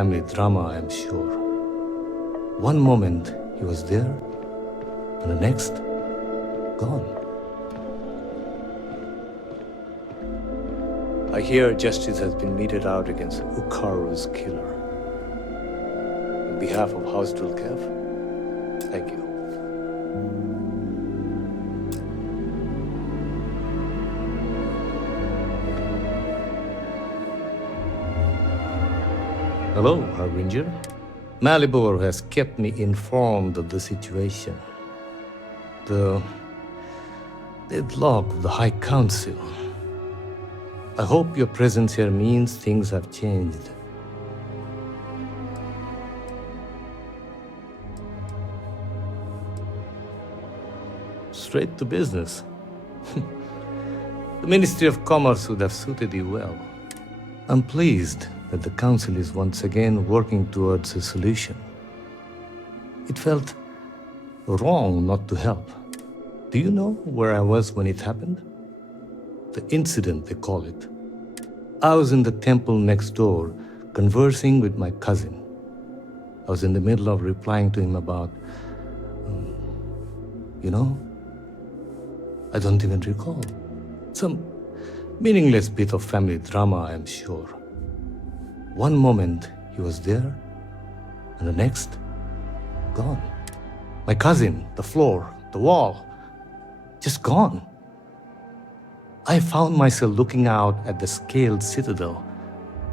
Family drama, I'm sure. One moment he was there, and the next, gone. I hear justice has been meted out against Ukaru's killer. On behalf of House Dulkev, thank you. Hello, Harbinger. Malibor has kept me informed of the situation. The deadlock of the High Council. I hope your presence here means things have changed. Straight to business. The Ministry of Commerce would have suited you well. I'm pleased that the Council is once again working towards a solution. It felt wrong not to help. Do you know where I was when it happened? The incident, they call it. I was in the temple next door, conversing with my cousin. I was in the middle of replying to him about, I don't even recall. Some meaningless bit of family drama, I'm sure. One moment he was there, and the next, gone. My cousin, the floor, the wall, just gone. I found myself looking out at the scaled citadel,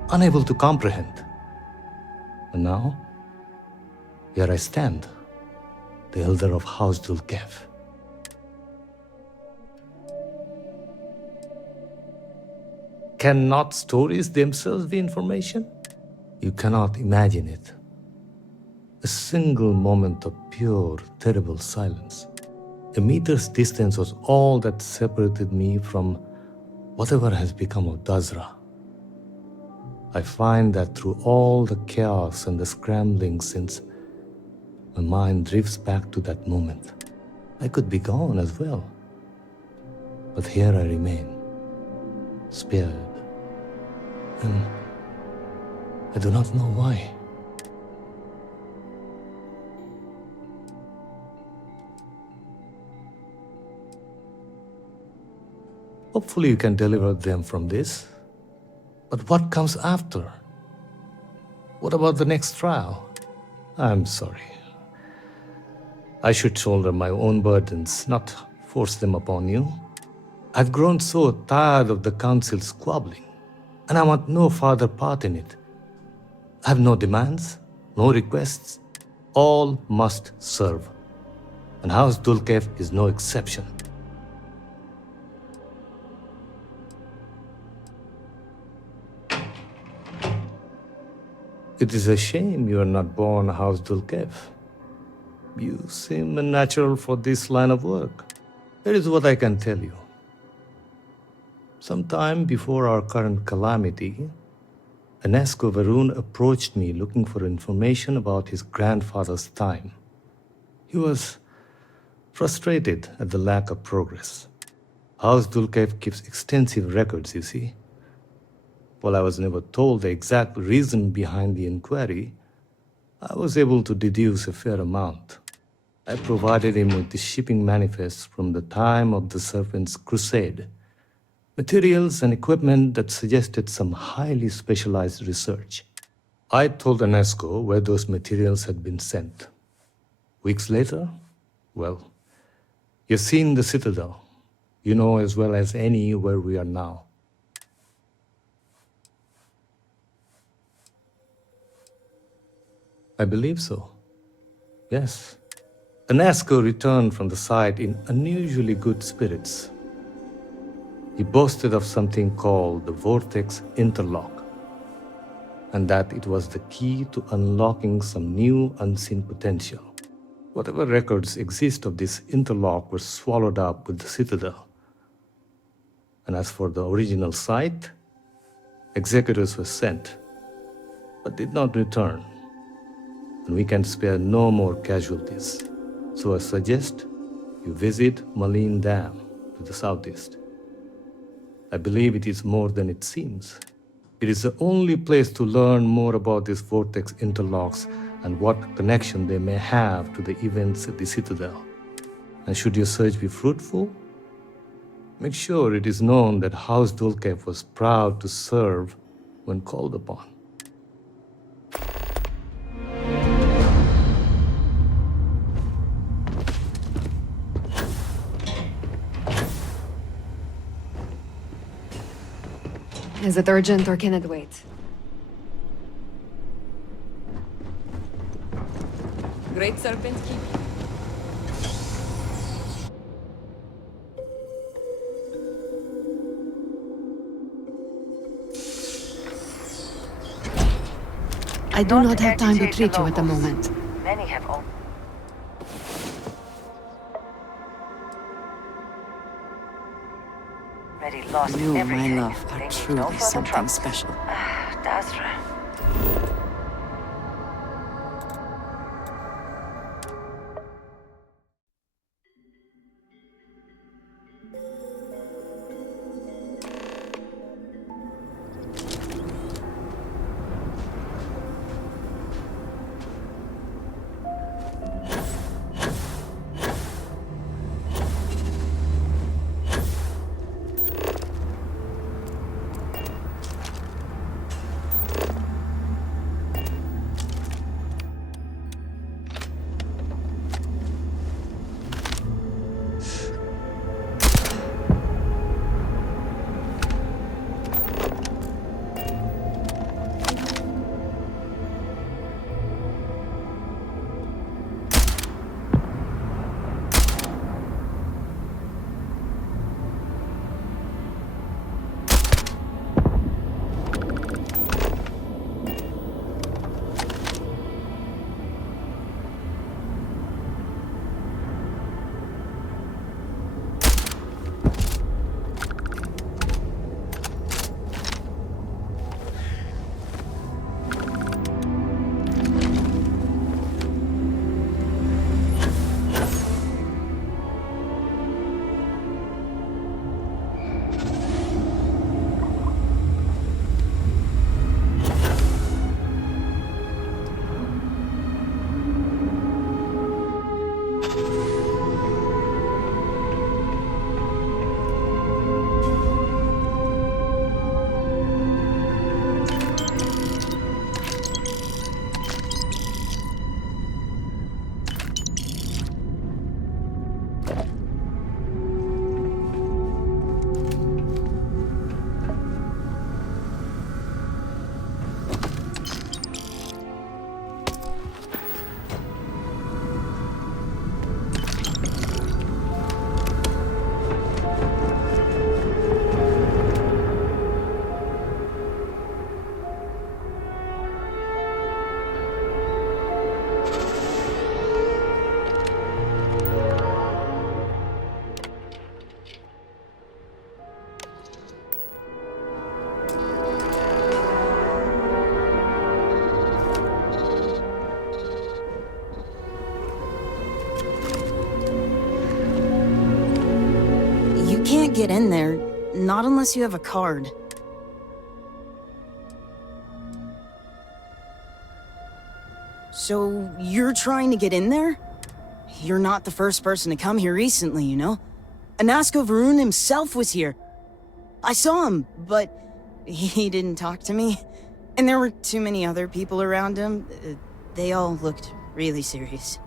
unable to comprehend. And now, here I stand, the elder of House Dulkev. Cannot stories themselves be information? You cannot imagine it. A single moment of pure, terrible silence. A meter's distance was all that separated me from whatever has become of Dazra. I find that through all the chaos and the scrambling since, my mind drifts back to that moment. I could be gone as well. But here I remain, spared. And I do not know why. Hopefully you can deliver them from this. But what comes after? What about the next trial? I'm sorry. I should shoulder my own burdens, not force them upon you. I've grown so tired of the council squabbling, and I want no further part in it. I have no demands, no requests. All must serve. And House Dulkev is no exception. It is a shame you are not born House Dulkev. You seem unnatural for this line of work. Here is what I can tell you. Sometime before our current calamity, Anesko Varun approached me looking for information about his grandfather's time. He was frustrated at the lack of progress. House Dulkev keeps extensive records, you see. While I was never told the exact reason behind the inquiry, I was able to deduce a fair amount. I provided him with the shipping manifests from the time of the Serpent's Crusade, materials and equipment that suggested some highly specialized research. I told Anesko where those materials had been sent. Weeks later, well, you've seen the Citadel. You know as well as any where we are now. I believe so. Yes. Anesko returned from the site in unusually good spirits. He boasted of something called the Vortex Interlock, and that it was the key to unlocking some new unseen potential. Whatever records exist of this interlock were swallowed up with the Citadel. And as for the original site, executors were sent, but did not return. And we can spare no more casualties. So I suggest you visit Malin Dam to the southeast. I believe it is more than it seems. It is the only place to learn more about these vortex interlocks and what connection they may have to the events at the Citadel. And should your search be fruitful, make sure it is known that House Dulcev was proud to serve when called upon. Is it urgent or can it wait? Great Serpent Keep. I do not have time to treat you at the moment. Many have already lost You, my everything. love, They are need truly no further something trouble. special. Dasra. You can't get in there, not unless you have a card. So, you're trying to get in there? You're not the first person to come here recently, you know? Anasko Varun himself was here. I saw him, but he didn't talk to me. And there were too many other people around him. They all looked really serious.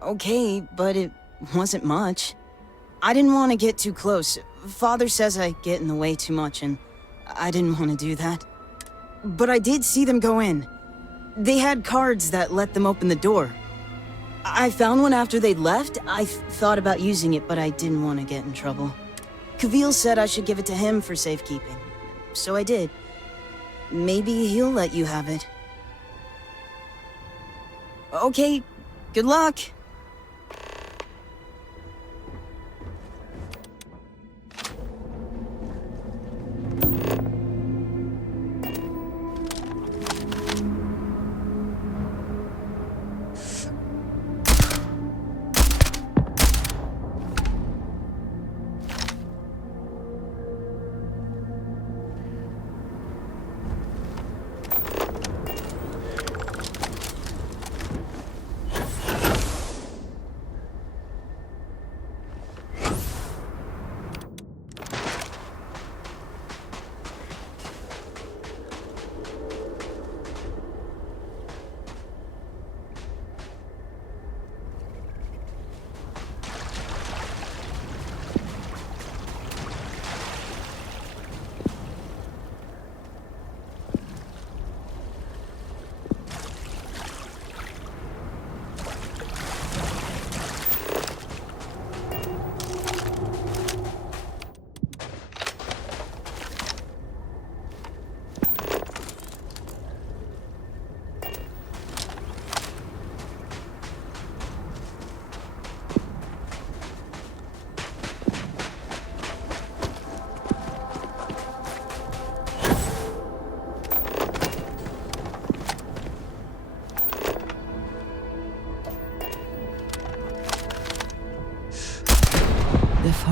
Okay, but it wasn't much. I didn't want to get too close. Father says I get in the way too much, and I didn't want to do that. But I did see them go in. They had cards that let them open the door. I found one after they'd left. I thought about using it, but I didn't want to get in trouble. Kavil said I should give it to him for safekeeping. So I did. Maybe he'll let you have it. Okay, good luck.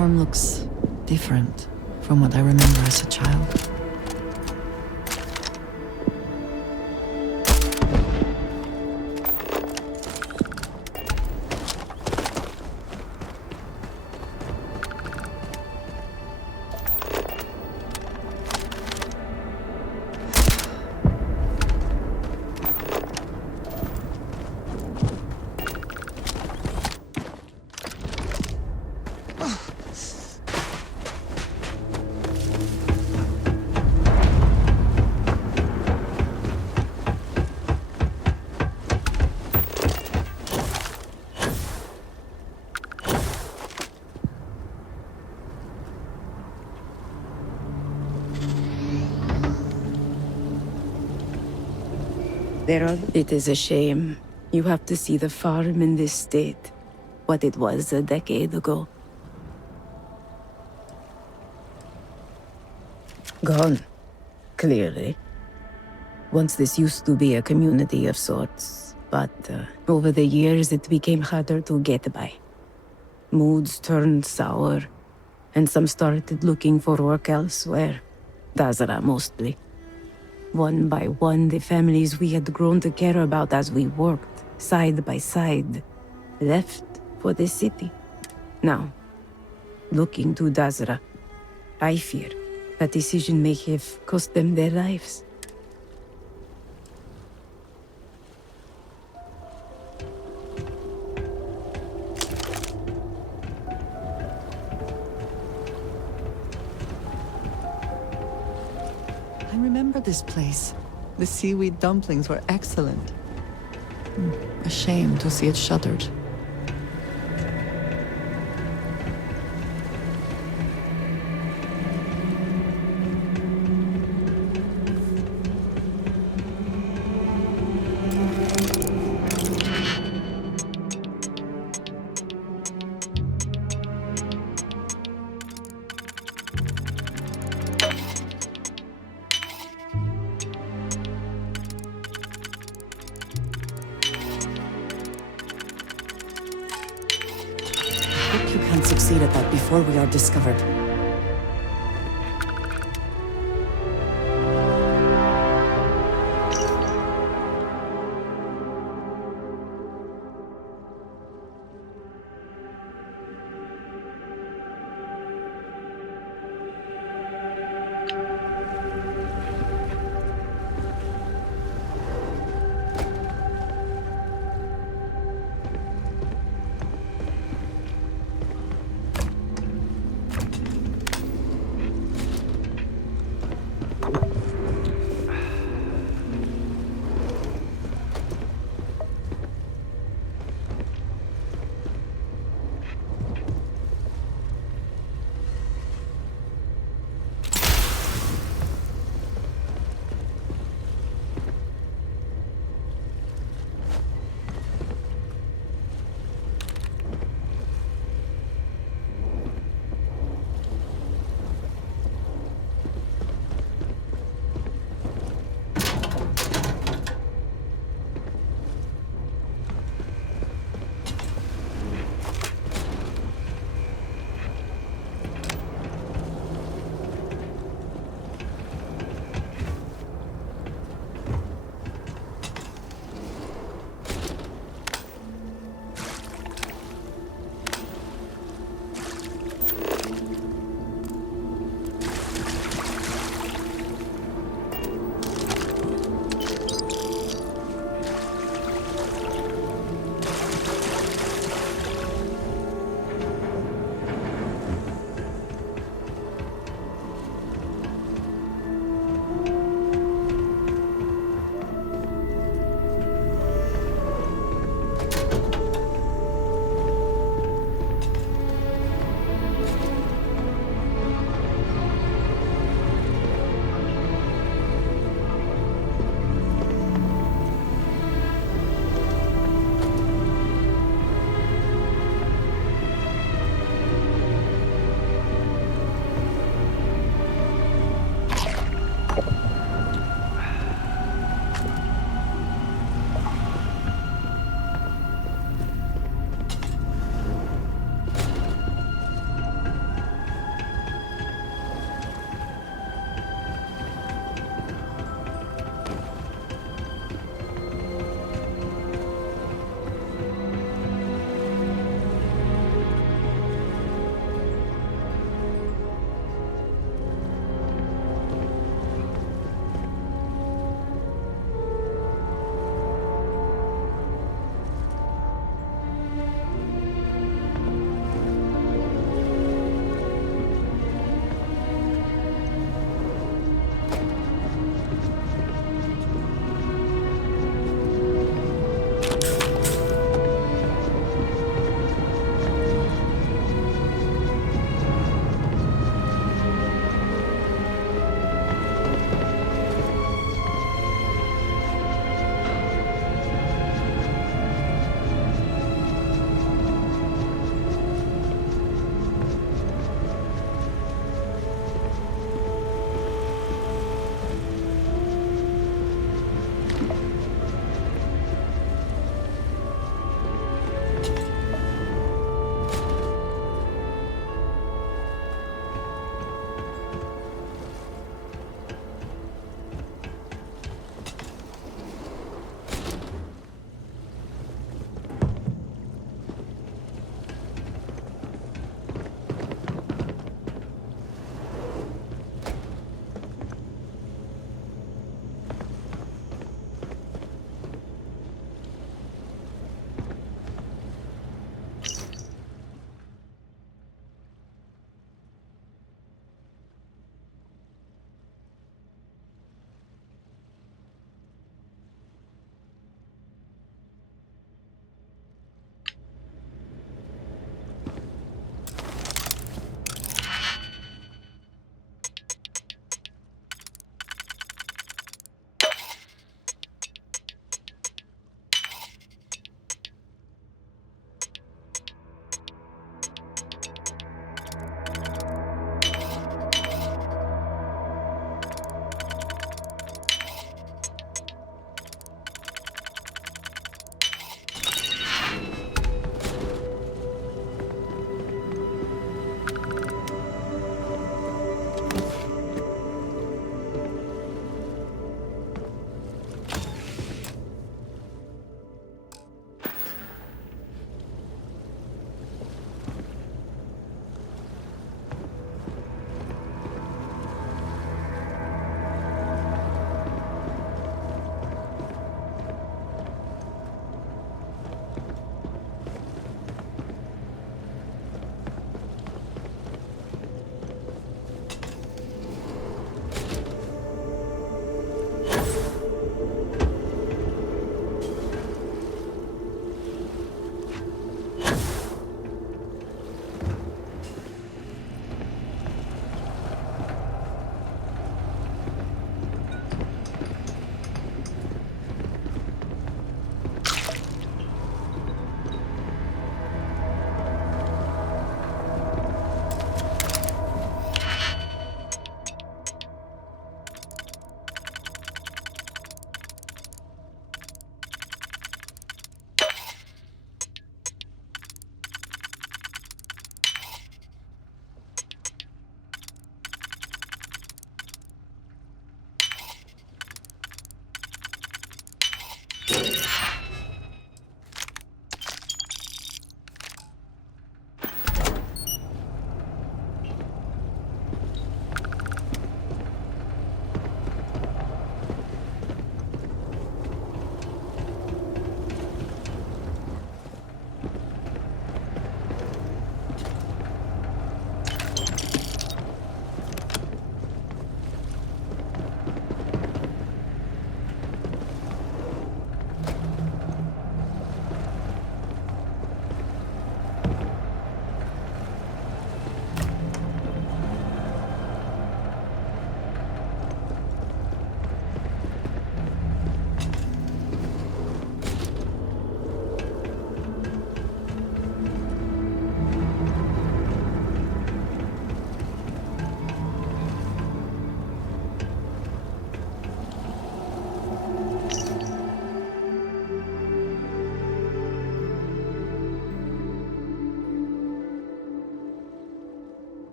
farm looks different from what I remember as a child. It is a shame. You have to see the farm in this state. What it was a decade ago. Gone. Clearly. Once this used to be a community of sorts, but over the years it became harder to get by. Moods turned sour, and some started looking for work elsewhere. Dazra mostly. One by one, the families we had grown to care about as we worked, side by side, left for the city. Now, looking to Dazra, I fear that decision may have cost them their lives. I remember this place. The seaweed dumplings were excellent. A shame to see it shuttered. Hope you can succeed at that before we are discovered.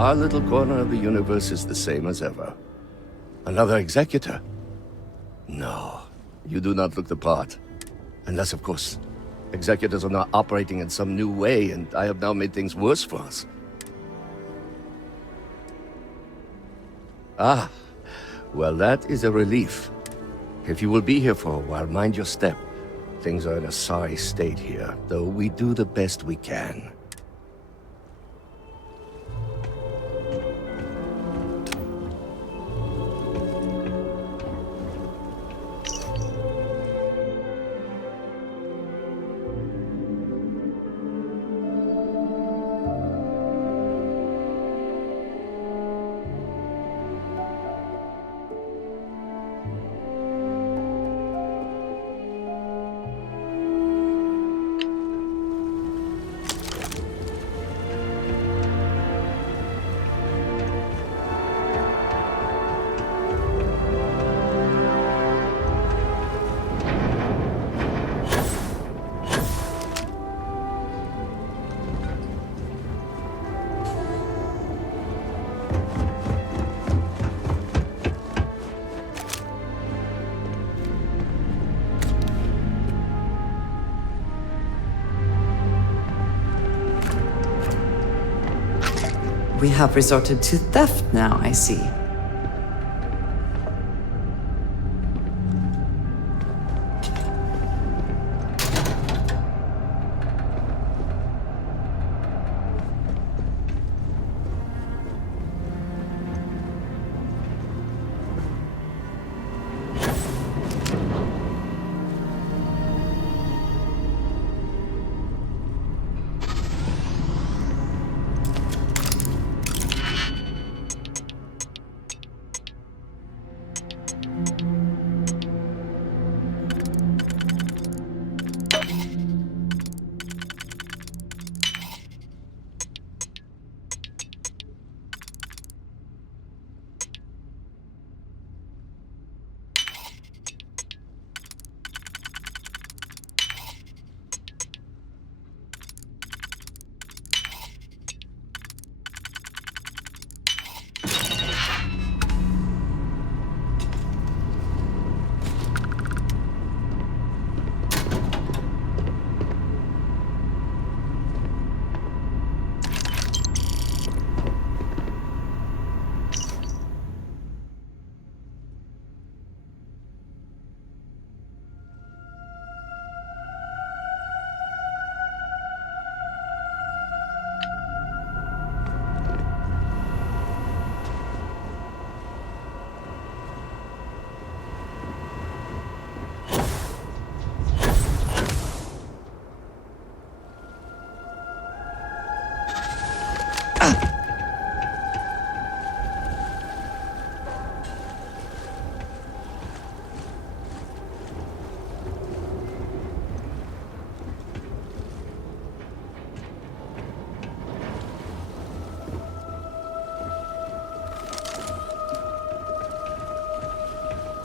Our little corner of the universe is the same as ever. Another executor? No, you do not look the part. Unless, of course, executors are now operating in some new way, and I have now made things worse for us. Ah, well, that is a relief. If you will be here for a while, mind your step. Things are in a sorry state here, though we do the best we can. We have resorted to theft now, I see.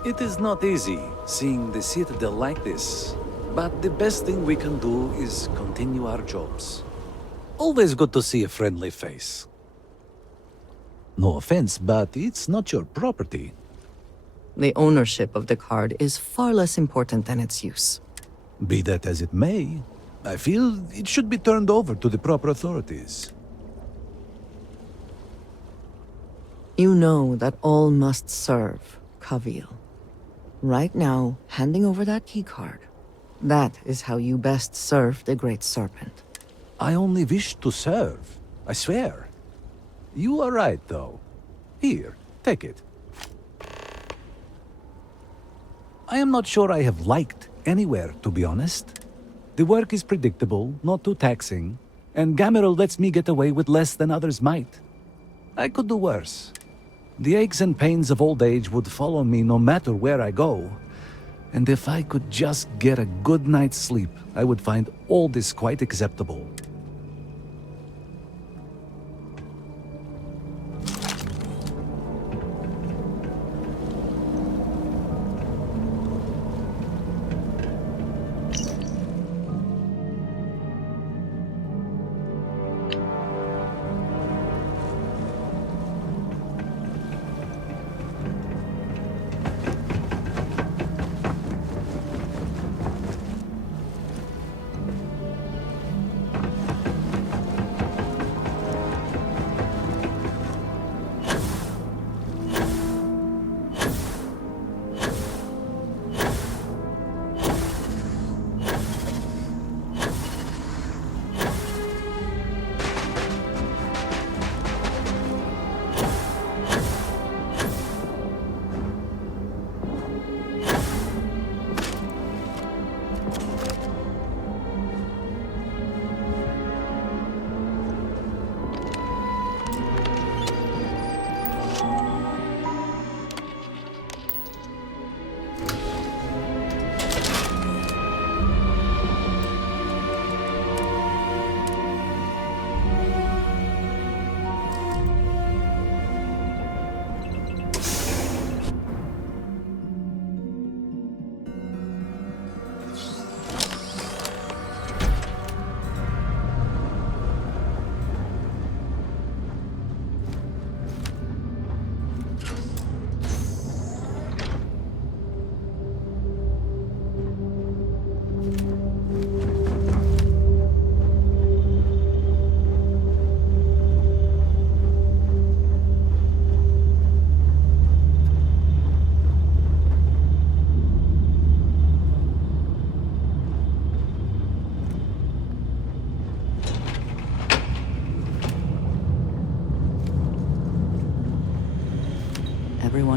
It is not easy, seeing the Citadel like this. But the best thing we can do is continue our jobs. Always good to see a friendly face. No offense, but it's not your property. The ownership of the card is far less important than its use. Be that as it may, I feel it should be turned over to the proper authorities. You know that all must serve Kavil. Right now, handing over that keycard. That is how you best serve the Great Serpent. I only wish to serve, I swear. You are right, though. Here, take it. I am not sure I have liked anywhere, to be honest. The work is predictable, not too taxing, and Gamerel lets me get away with less than others might. I could do worse. The aches and pains of old age would follow me no matter where I go. And if I could just get a good night's sleep, I would find all this quite acceptable.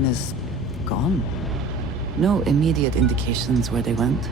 is gone. No immediate indications where they went.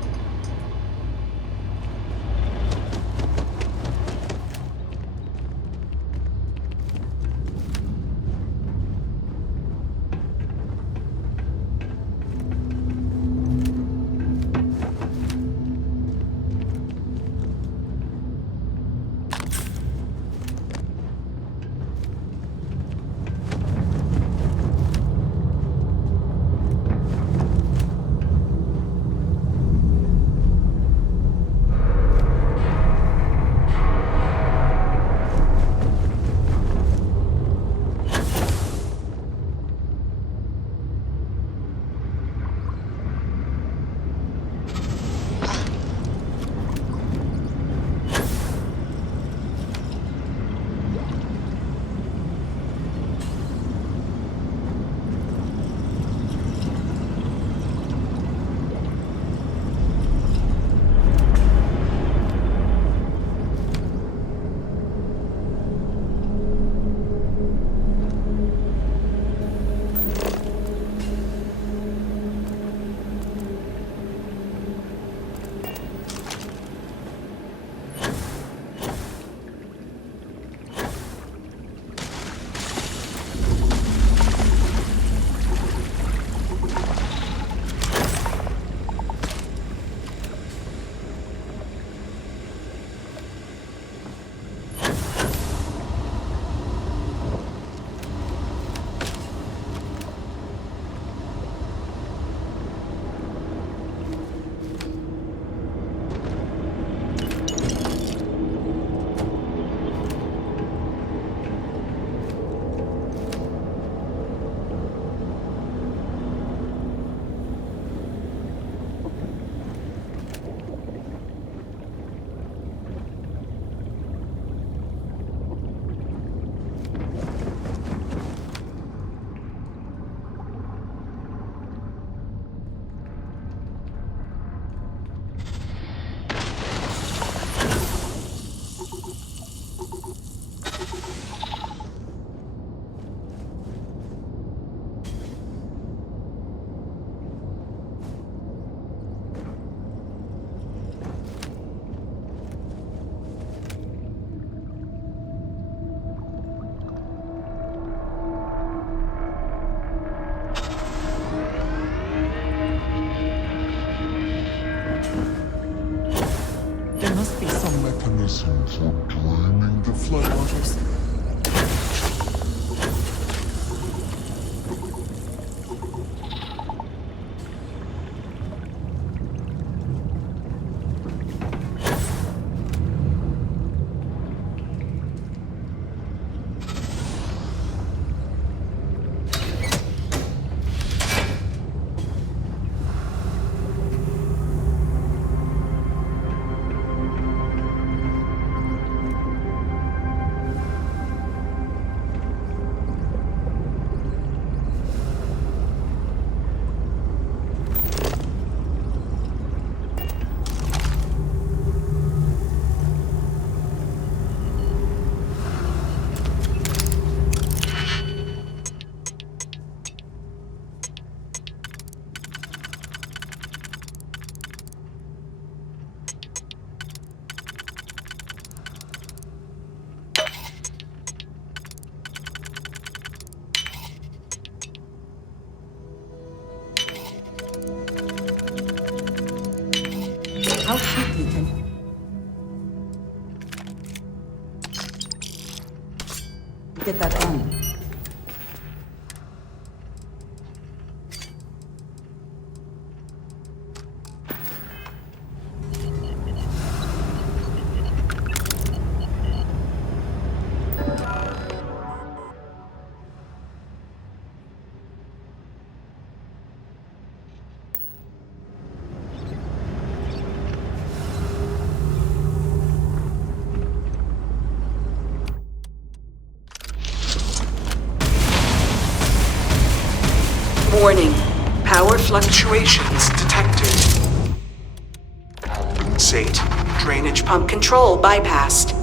There must be some Mechanism for draining the floodwaters. How quickly can... get that done? Warning. Power fluctuations detected. Sate. Drainage pump control bypassed.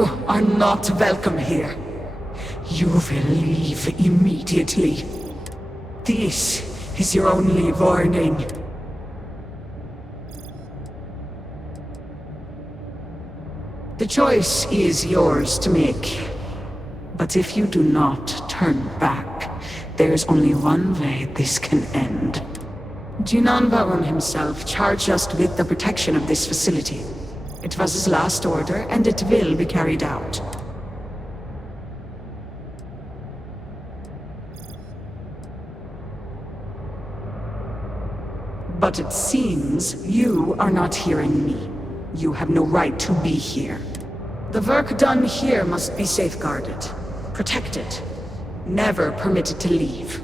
You are not welcome here. You will leave immediately. This is your only warning. The choice is yours to make. But if you do not turn back, there's only one way this can end. Jinan Baron himself charged us with the protection of this facility. It was his last order, and it will be carried out. But it seems you are not hearing me. You have no right to be here. The work done here must be safeguarded, protected, never permitted to leave.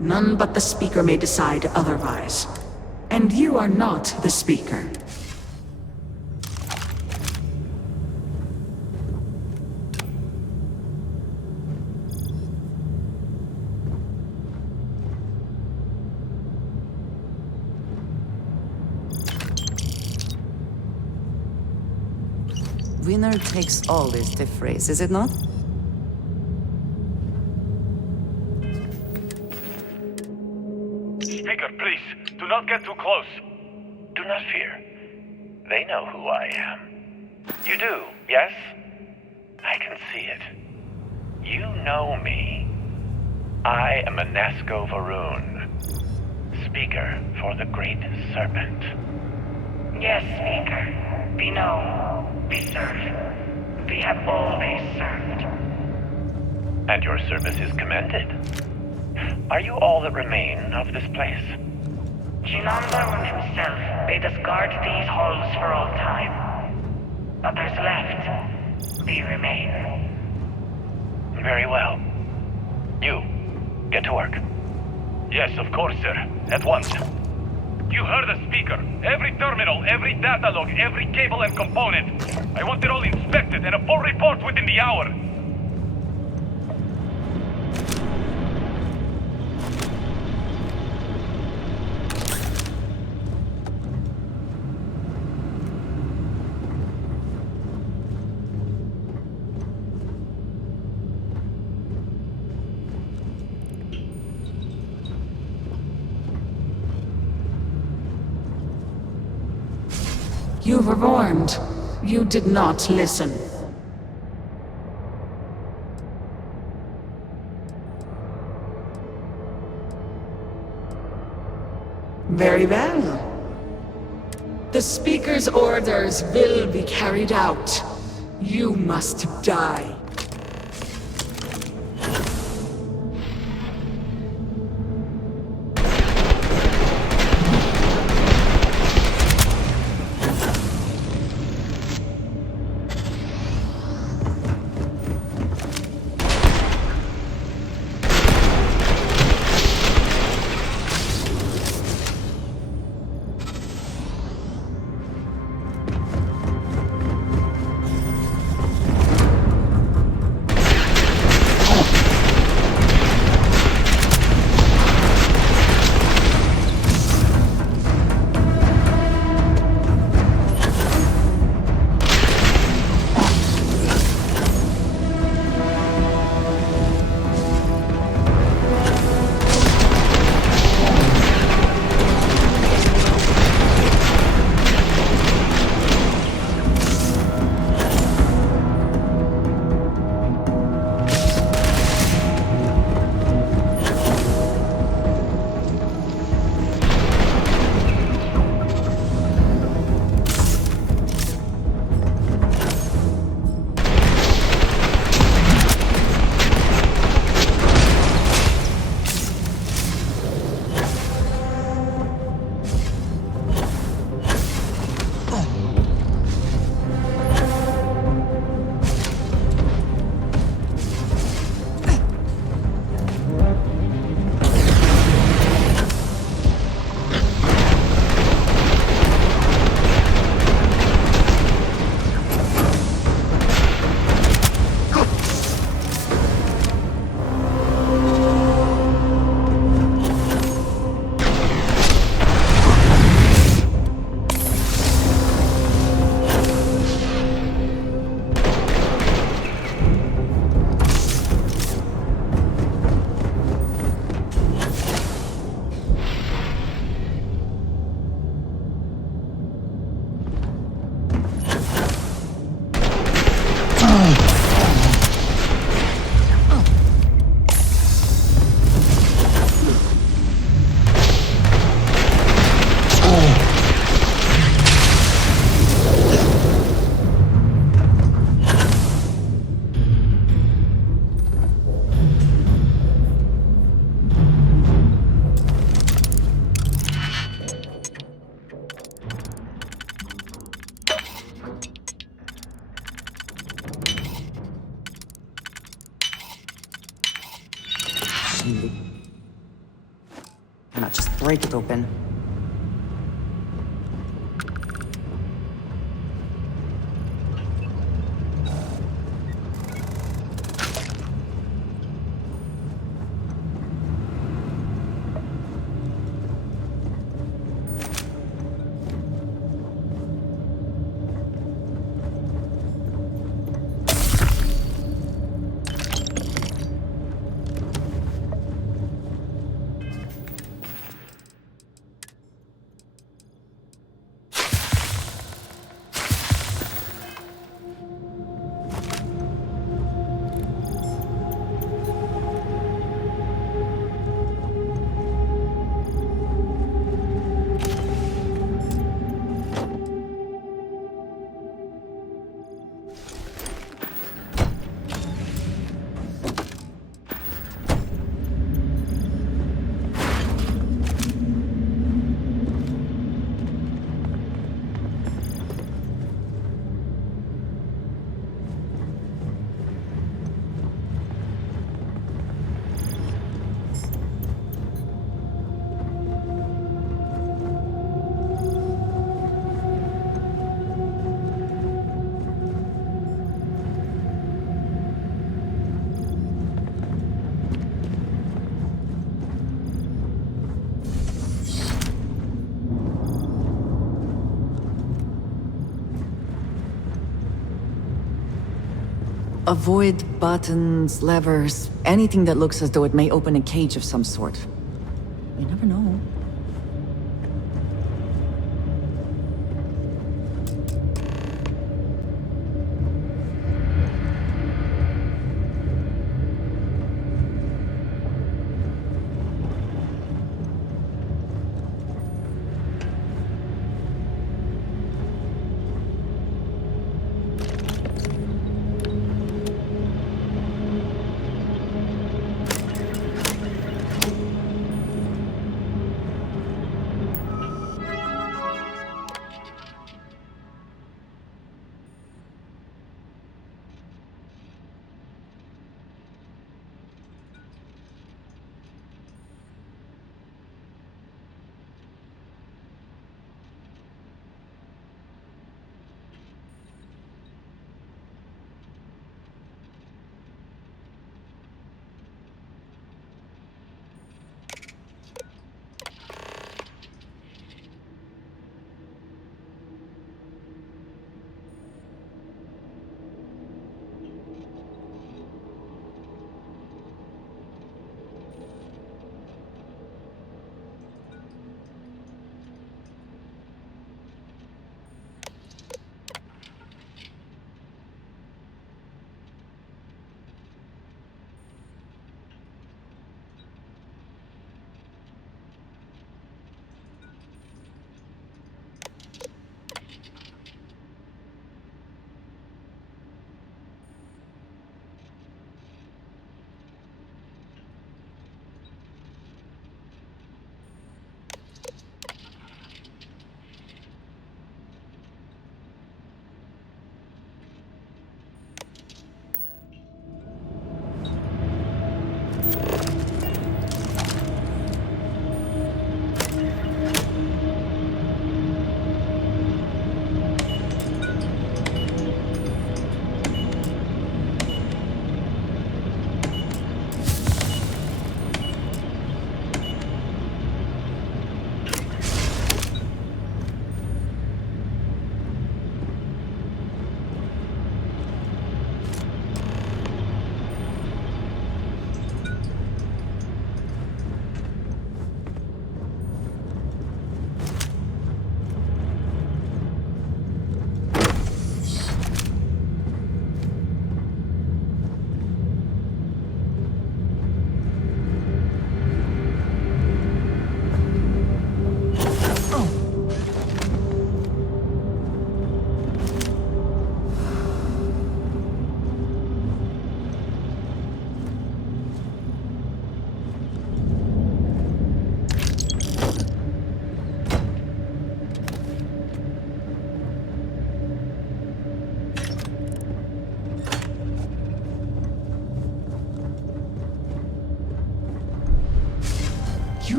None but the Speaker may decide otherwise. And you are not the Speaker. Winner takes all is the phrase, is it not? Speaker, please, do not get too close. Do not fear. They know who I am. You do, yes? I can see it. You know me. I am Anasco Varoon, Speaker for the Great Serpent. Yes, Speaker. We know. We serve. We have always served. And your service is commended. Are you all that remain of this place? Jinan Baron himself bade us guard these halls for all time. Others left. We remain. Very well. You, get to work. Yes, of course, sir. At once. You heard the Speaker. Every terminal, every data log, every cable and component. I want it all inspected and a full report within the hour. You were warned. You did not listen. Very well. The Speaker's orders will be carried out. You must die. break it open. Avoid buttons, levers, anything that looks as though it may open a cage of some sort. You never know.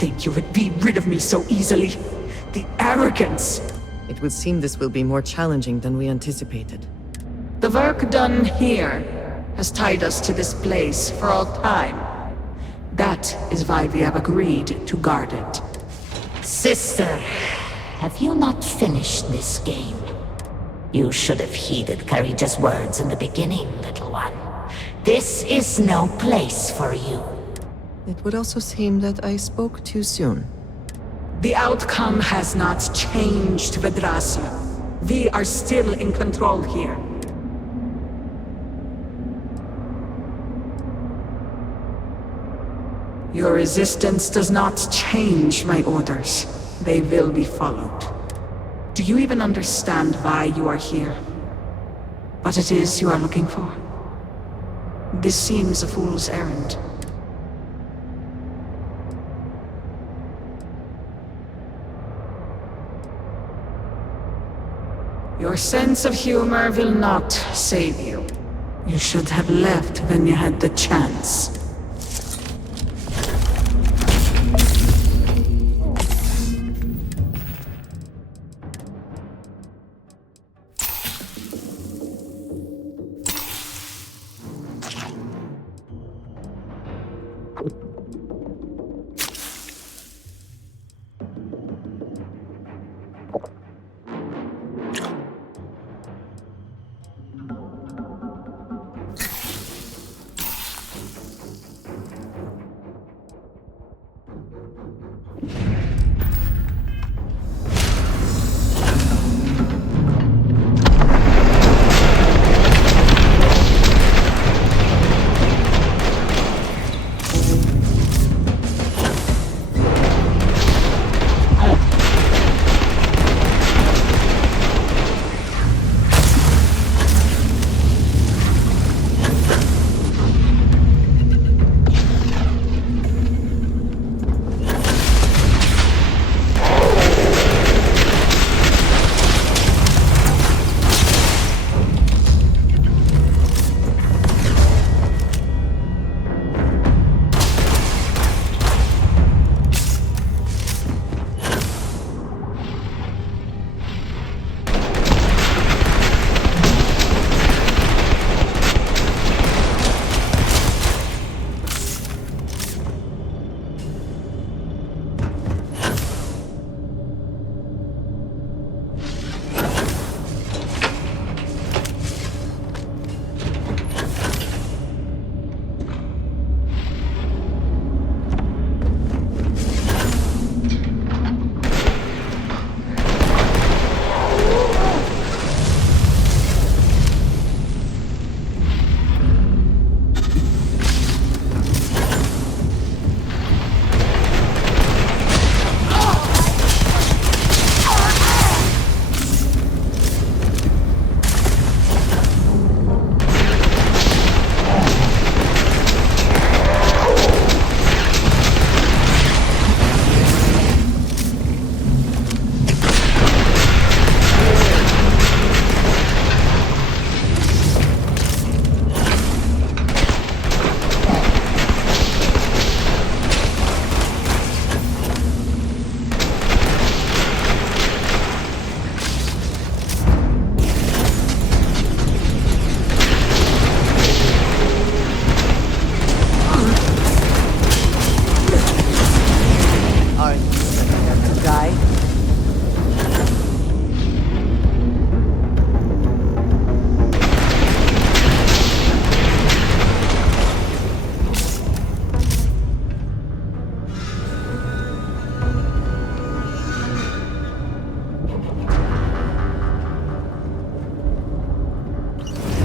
think you would be rid of me so easily. The arrogance! It would seem this will be more challenging than we anticipated. The work done here has tied us to this place for all time. That is why we have agreed to guard it. Sister, have you not finished this game? You should have heeded Courageous words in the beginning, little one. This is no place for you. It would also seem that I spoke too soon. The outcome has not changed, Vedrasa. We are still in control here. Your resistance does not change my orders. They will be followed. Do you even understand why you are here? What it is you are looking for? This seems a fool's errand. Your sense of humor will not save you. You should have left when you had the chance.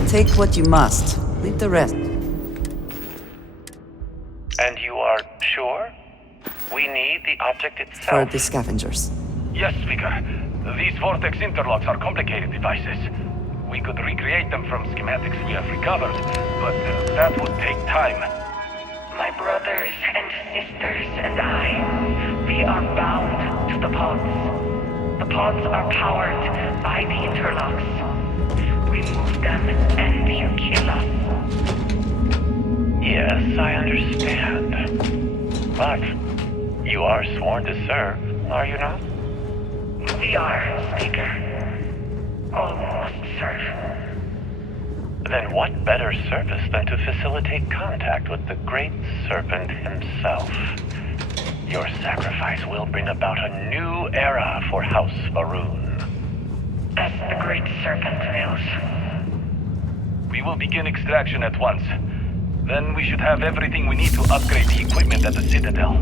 Take what you must. Leave the rest. And you are sure? We need the object itself. For the scavengers. Yes, Speaker. These vortex interlocks are complicated devices. We could recreate them from schematics we have recovered, but that would take time. My brothers and sisters and I, we are bound to the pods. The pods are powered by the interlocks. Remove them and you kill us. Yes, I understand. But You are sworn to serve, are you not? We are, Speaker. All must serve. Then what better service than to facilitate contact with the Great Serpent himself? Your sacrifice will bring about a new era for House Varun. As the Great Serpent wills. We will begin extraction at once. Then we should have everything we need to upgrade the equipment at the Citadel.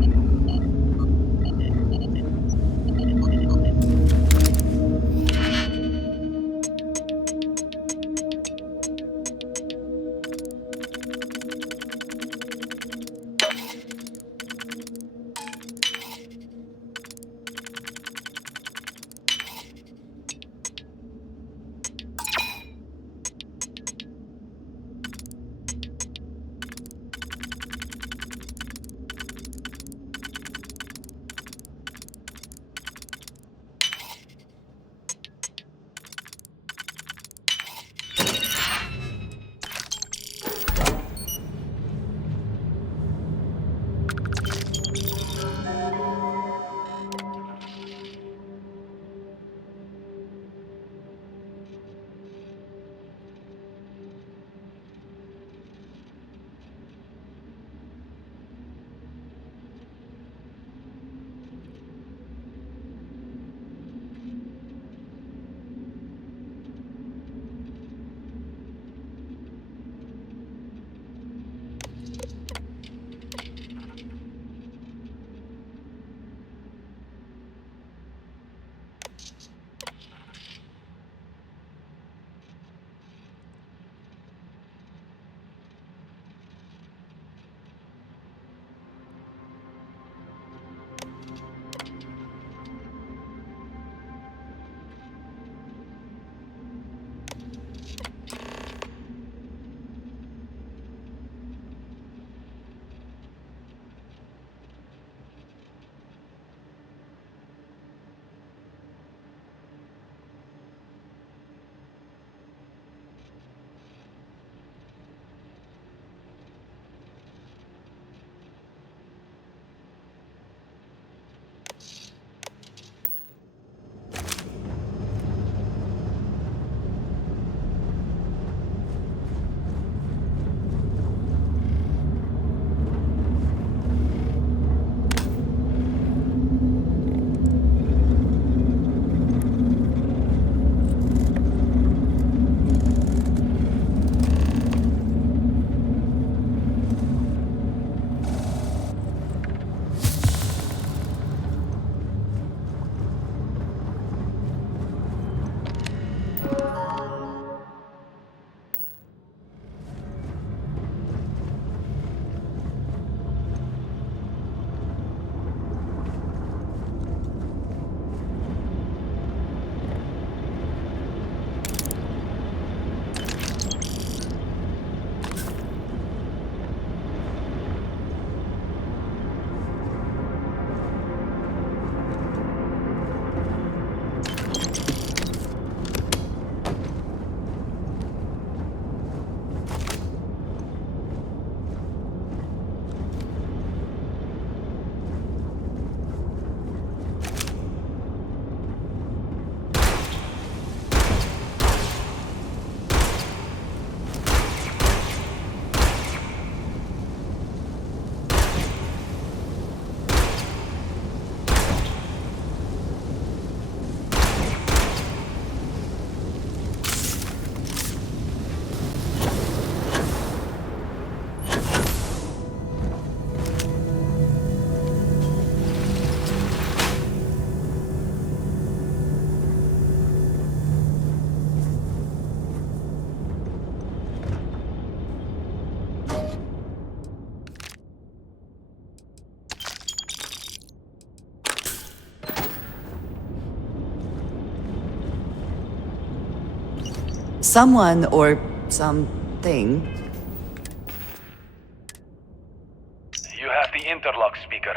Someone or something. You have the interlock speaker,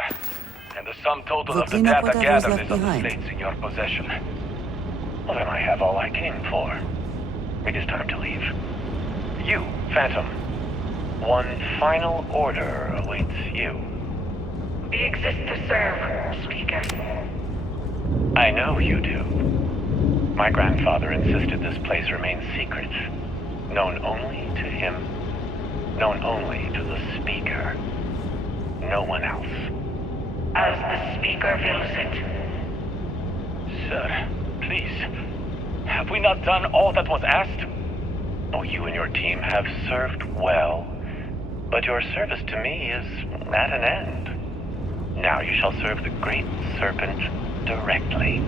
and the sum total We'll of the clean up data whatever's gathered left is of the behind. states in your possession. Well, then I have all I came for. It is time to leave. You, Phantom. One final order awaits you. We exist to serve, Speaker. I know you do. My grandfather insisted this place remain secret. Known only to him. Known only to the Speaker. No one else. As the Speaker wills it. Sir, please. Have we not done all that was asked? Oh, you and your team have served well. But your service to me is at an end. Now you shall serve the Great Serpent directly.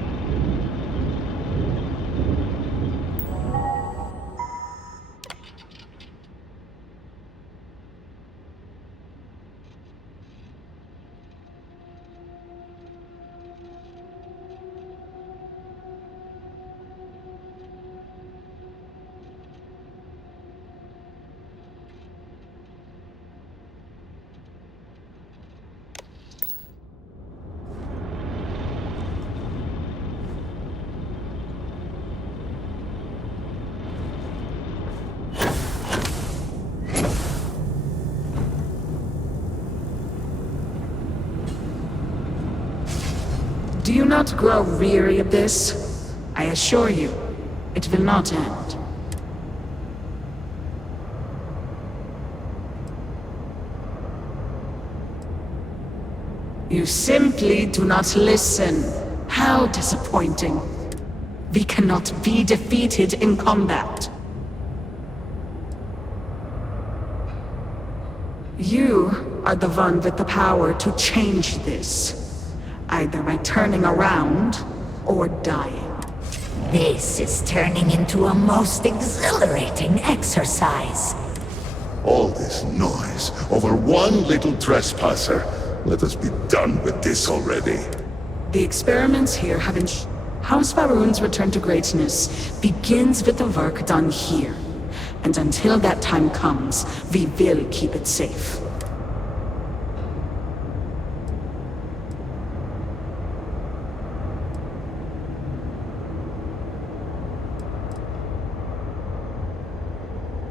Do you not grow weary of this? I assure you, it will not end. You simply do not listen. How disappointing. We cannot be defeated in combat. You are the one with the power to change this. Either by turning around, or dying. This is turning into a most exhilarating exercise. All this noise over one little trespasser. Let us be done with this already. The experiments here have House Faroon's return to greatness begins with the work done here. And until that time comes, we will keep it safe.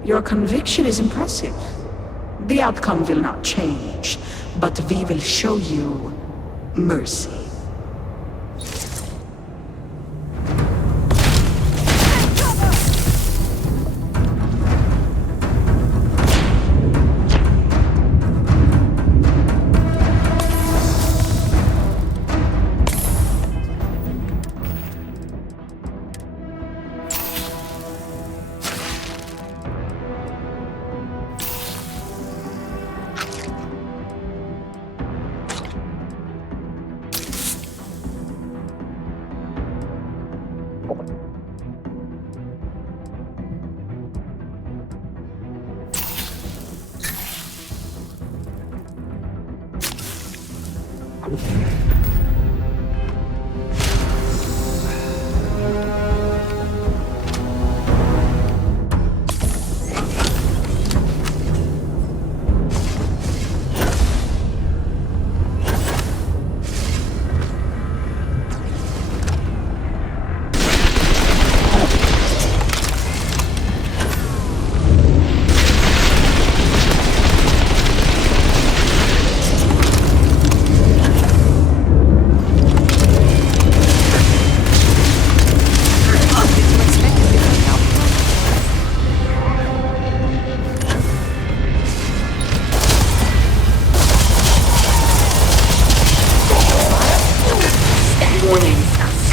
Your conviction is impressive. The outcome will not change, but we will show you mercy.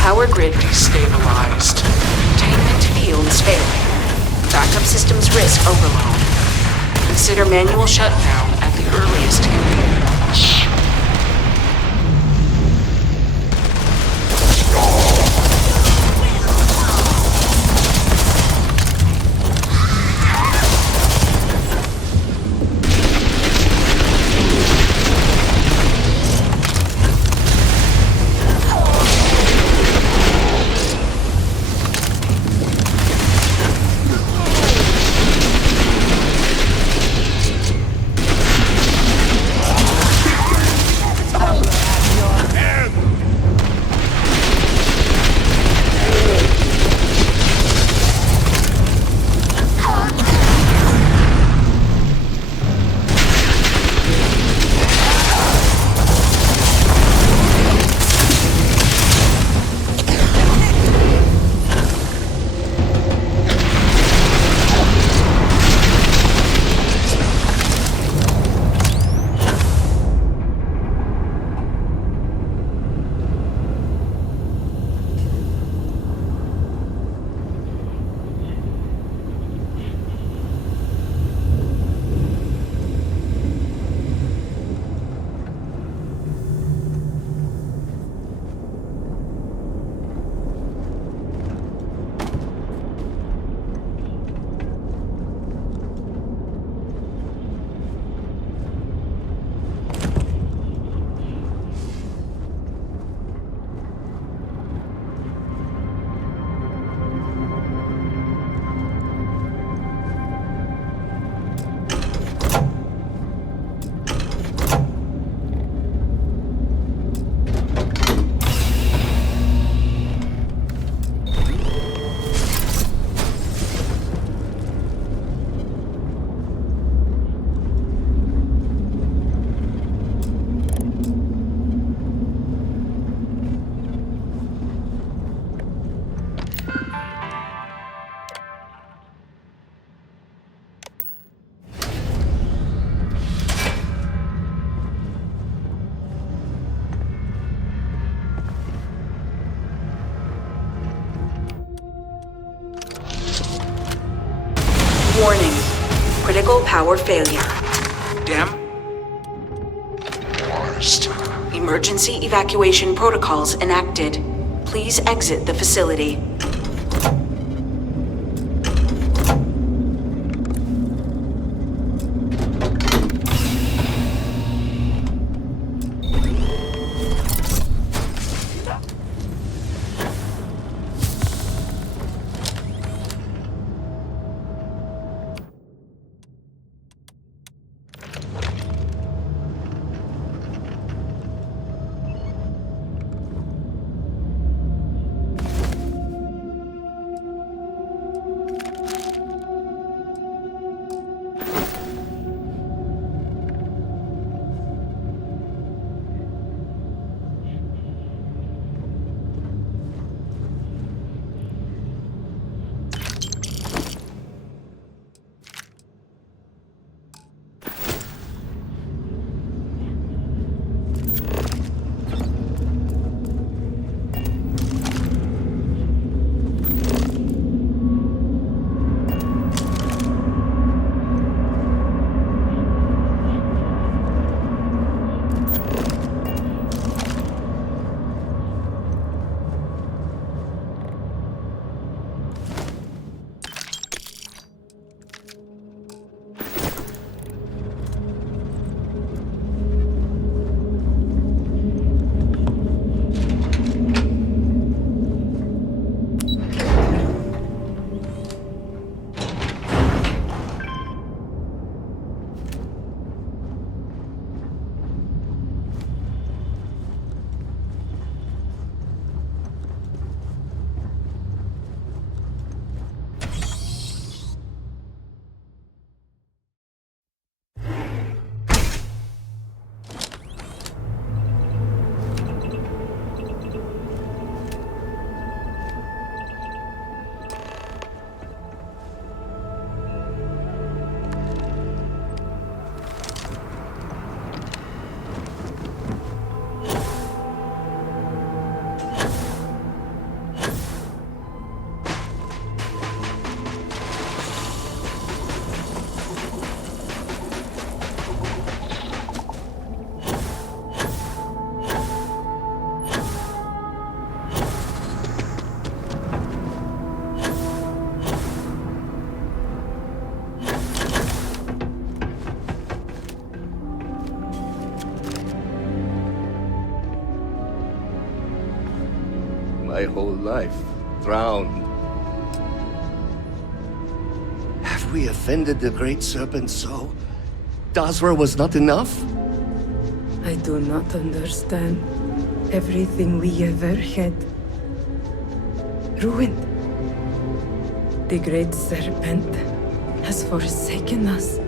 Power grid destabilized. Containment fields failing. Backup systems risk overload. Consider manual shutdown at the earliest convenience. Warning. Critical power failure. Damn. Worst. Emergency evacuation protocols enacted. Please exit the facility. My whole life drowned. Have we offended the Great Serpent so? Dazra was not enough? I do not understand. Everything we ever had. Ruined. The Great Serpent has forsaken us.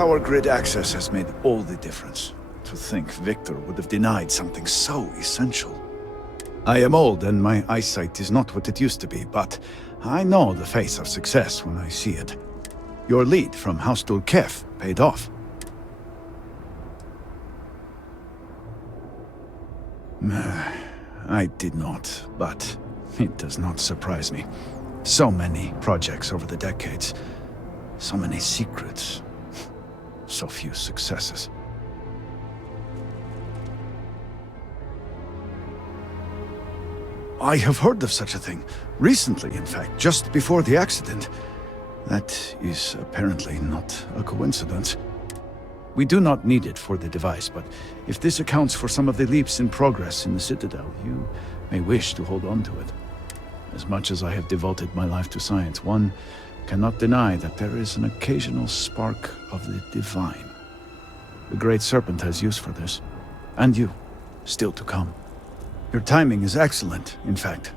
Power grid access has made all the difference. To think Victor would have denied something so essential. I am old and my eyesight is not what it used to be, but I know the face of success when I see it. Your lead from House Kef paid off. I did not, but it does not surprise me. So many projects over the decades. So many secrets. So few successes. I have heard of such a thing. Recently, in fact, just before the accident. That is apparently not a coincidence. We do not need it for the device, but if this accounts for some of the leaps in progress in the Citadel, you may wish to hold on to it. As much as I have devoted my life to science, one cannot deny that there is an occasional spark of the divine. The Great Serpent has use for this. And you, still to come. Your timing is excellent, in fact.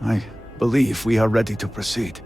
I believe we are ready to proceed.